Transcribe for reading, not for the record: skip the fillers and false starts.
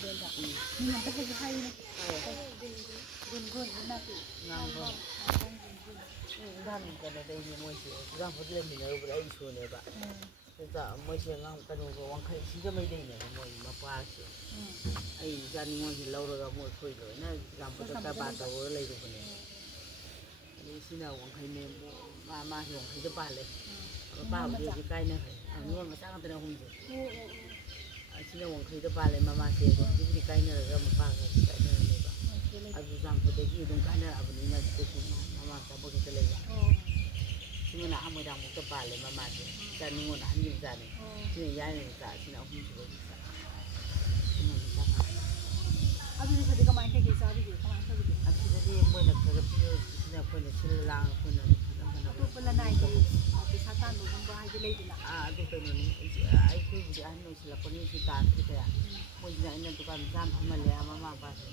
เดือนละมีเงินไปให้ไทยนะบุญน่าติงามบ่dan kada dai ne mo shi zan fa le ne ba ai so ne ba ta mo shi ngang ka no ko wan khai shi ga mai dai ne mo ma pa shi ai jan mo shi lau ro ga mo thoi lo na jam pa ta ba ta wo le ko ne ni shi na wan khai ne ma shi wan khai ta ba le ba ba ji kai ne khai ni ma sang ta ne hum ji shi ne wan khai ta ba le ma shi ko ji kai ne ga ma pa ko kai ne ne ba azu jam pa de ji dong kai ne abu ni na te shi ma ta bo ke leนี่นะอามาดังมุกตะบาเลยมาๆจะนี่งอนอันยิ่งจันนี่ย้ายนี่จ้ะนี่เอาหุ่นสิบ่จ้ะนี่จ้ะอาบิสิก็มาแค่กี่ซาบิก็มาแค่กี่อาทิตย์นี้มื้อนักก็พี่นี่คนนี่ชื่อลางคนนี่ตุปละนายที่ไปชาตันบ่บ่ให้เลยดิล่ะตุเป็นนี่ไอ้คุยดิอันนู้นสิละคนนี้สิตาสิแต่มื้อนี้อันนั้นตุกันจามทำมาแล้วมาๆบาสิ